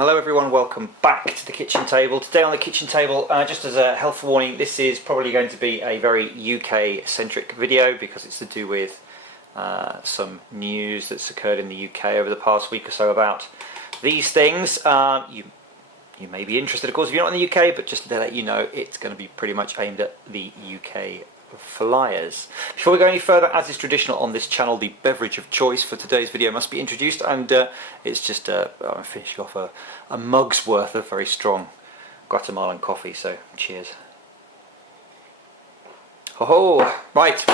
Hello everyone, welcome back to the kitchen table. Today on the kitchen table, just as a health warning, this is probably going to be a very UK centric video because it's to do with some news that's occurred in the UK over the past week or so about these things. You may be interested, of course, if you're not in the UK, but just to let you know, it's going to be pretty much aimed at the UK flyers. Before we go any further, as is traditional on this channel, the beverage of choice for today's video must be introduced, and it's just I'm finishing off a mug's worth of very strong Guatemalan coffee, so cheers. Oh, right.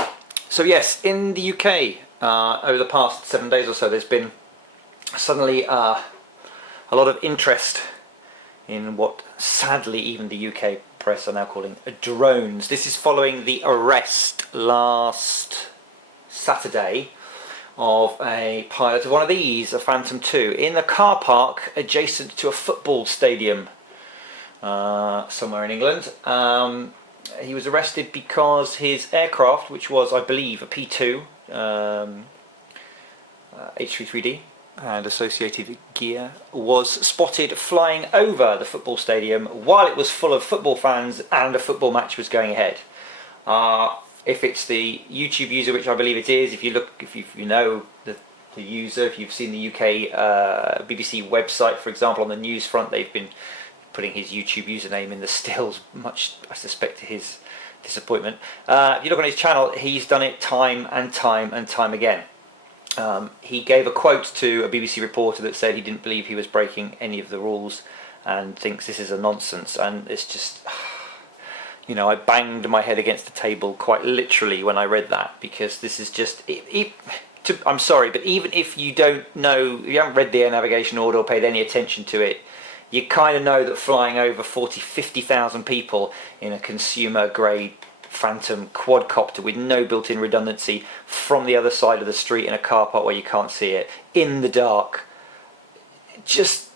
So yes, in the UK, over the past 7 days or so, there's been suddenly a lot of interest in what sadly even the UK press are now calling drones. This is following the arrest last Saturday of a pilot of one of these, a Phantom 2, in the car park adjacent to a football stadium somewhere in England. He was arrested because his aircraft, which was, I believe, a P2 H33D and associated gear, was spotted flying over the football stadium while it was full of football fans and a football match was going ahead. If it's the YouTube user, which I believe it is, if you know the user, if you've seen the UK BBC website, for example, on the news front, they've been putting his YouTube username in the stills, much I suspect to his disappointment. If you look on his channel, he's done it time and time again. He gave a quote to a BBC reporter that said he didn't believe he was breaking any of the rules and thinks this is a nonsense, and it's just, you know, I banged my head against the table quite literally when I read that, because this is just, I'm sorry, but even if you don't know, you haven't read the air navigation order or paid any attention to it, you kind of know that flying over 50,000 people in a consumer grade Phantom quadcopter with no built-in redundancy from the other side of the street in a car park where you can't see it, in the dark, just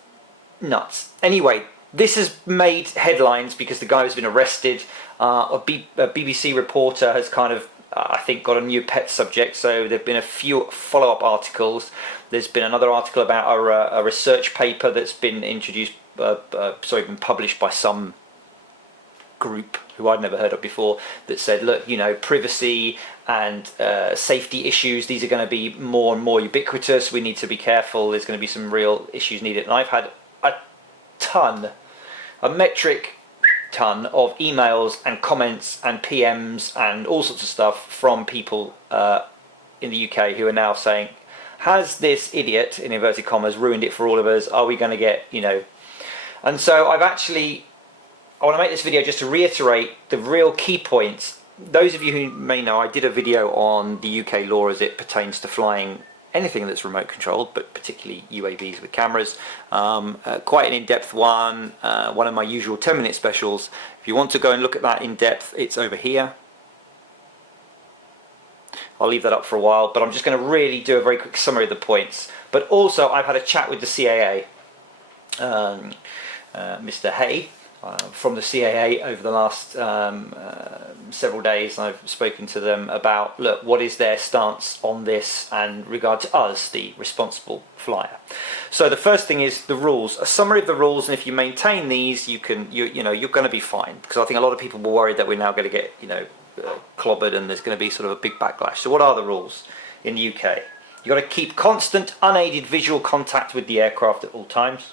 nuts. Anyway, this has made headlines because the guy has been arrested. A BBC reporter has kind of, I think, got a new pet subject, so there have been a few follow-up articles. There's been another article about a research paper that's been introduced, been published by some group who I'd never heard of before, that said, look, you know, privacy and safety issues, these are going to be more and more ubiquitous, we need to be careful, there's going to be some real issues needed. And I've had a metric ton of emails and comments and PMs and all sorts of stuff from people in the UK who are now saying, has this idiot, in inverted commas, ruined it for all of us? Are we going to get, you know? And so I want to make this video just to reiterate the real key points. Those of you who may know, I did a video on the UK law as it pertains to flying anything that's remote controlled, but particularly UAVs with cameras. Quite an in-depth one, one of my usual 10-minute specials. If you want to go and look at that in depth, it's over here. I'll leave that up for a while, but I'm just going to really do a very quick summary of the points. But also, I've had a chat with the CAA, Mr. Hay, from the CAA over the last several days. I've spoken to them about, look, what is their stance on this and regard to us, the responsible flyer. So the first thing is the rules, a summary of the rules, and if you maintain these, you're going to be fine, because I think a lot of people were worried that we're now going to get, you know, clobbered and there's going to be sort of a big backlash. So what are the rules in the UK? You've got to keep constant unaided visual contact with the aircraft at all times.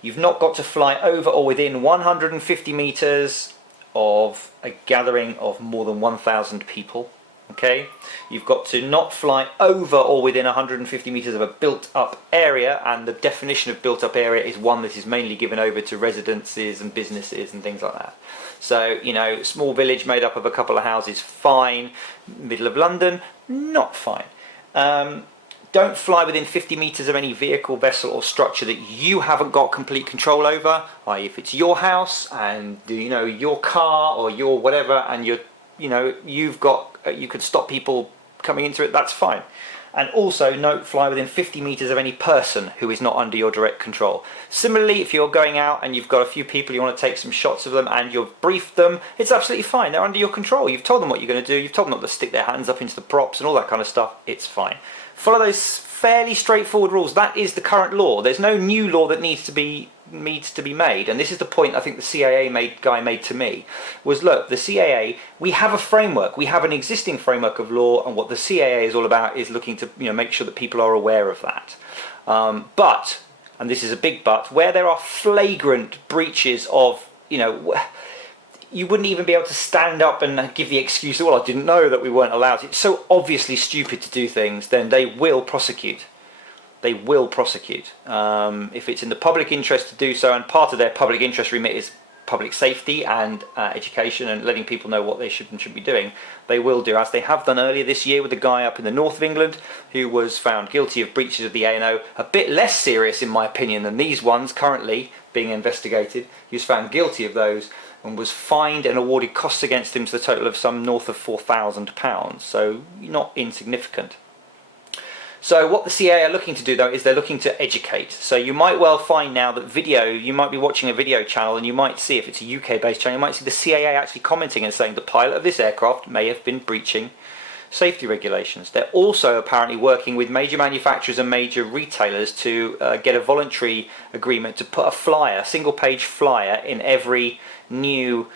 You've not got to fly over or within 150 meters of a gathering of more than 1,000 people. Okay, you've got to not fly over or within 150 meters of a built-up area, and the definition of built-up area is one that is mainly given over to residences and businesses and things like that. So, you know, small village made up of a couple of houses, fine. Middle of London, not fine. Don't fly within 50 meters of any vehicle, vessel or structure that you haven't got complete control over, i.e. if it's your house and, you know, your car or your whatever, and you could stop people coming into it, that's fine. And also, don't fly within 50 meters of any person who is not under your direct control. Similarly, if you're going out and you've got a few people, you want to take some shots of them and you've briefed them, it's absolutely fine. They're under your control. You've told them what you're going to do. You've told them not to stick their hands up into the props and all that kind of stuff. It's fine. Follow those fairly straightforward rules. That is the current law. There's no new law that needs to be made. And this is the point I think the CAA guy made to me, was look, the CAA, we have a framework. We have an existing framework of law, and what the CAA is all about is looking to make sure that people are aware of that. But, and this is a big but, where there are flagrant breaches of, you wouldn't even be able to stand up and give the excuse, well, I didn't know that we weren't allowed. It's so obviously stupid to do things, then they will prosecute. They will prosecute. If it's in the public interest to do so, and part of their public interest remit is public safety and education and letting people know what they should and shouldn't be doing, they will do, as they have done earlier this year with the guy up in the north of England who was found guilty of breaches of the A&O, a bit less serious in my opinion than these ones currently being investigated. He was found guilty of those and was fined and awarded costs against him to the total of some north of £4,000, so not insignificant. So what the CAA are looking to do though is they're looking to educate. So you might well find now that you might be watching a video channel and you might see, if it's a UK based channel, you might see the CAA actually commenting and saying the pilot of this aircraft may have been breaching safety regulations. They're also apparently working with major manufacturers and major retailers to get a voluntary agreement to put a single page flyer in every new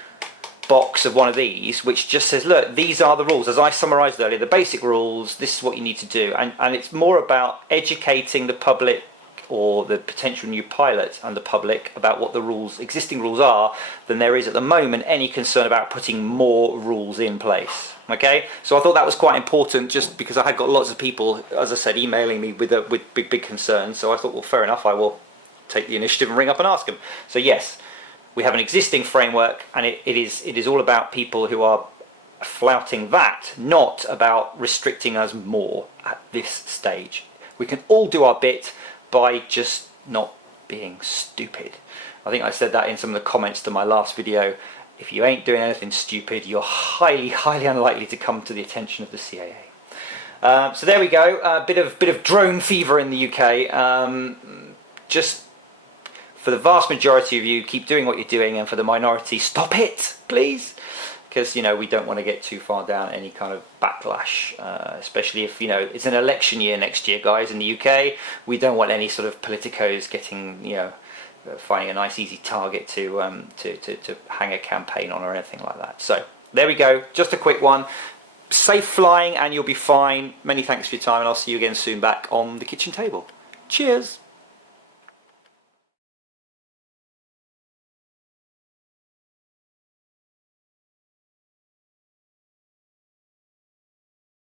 box of one of these, which just says, look, these are the rules, as I summarised earlier, the basic rules, this is what you need to do. And it's more about educating the public, or the potential new pilot and the public, about what the existing rules are, than there is at the moment any concern about putting more rules in place. Okay, so I thought that was quite important, just because I had got lots of people, as I said, emailing me with big concerns. So I thought, well, fair enough, I will take the initiative and ring up and ask them. So yes, we have an existing framework, and it is all about people who are flouting that, not about restricting us more at this stage. We can all do our bit by just not being stupid. I think I said that in some of the comments to my last video. If you ain't doing anything stupid, you're highly, highly unlikely to come to the attention of the CAA. So there we go. A bit of drone fever in the UK. Just for the vast majority of you, keep doing what you're doing, and for the minority, stop it, please. Because we don't want to get too far down any kind of backlash, especially if it's an election year next year, guys. In the UK, we don't want any sort of politicos getting finding a nice easy target to hang a campaign on or anything like that. So there we go, just a quick one. Safe flying and you'll be fine. Many thanks for your time, and I'll see you again soon back on the kitchen table. Cheers.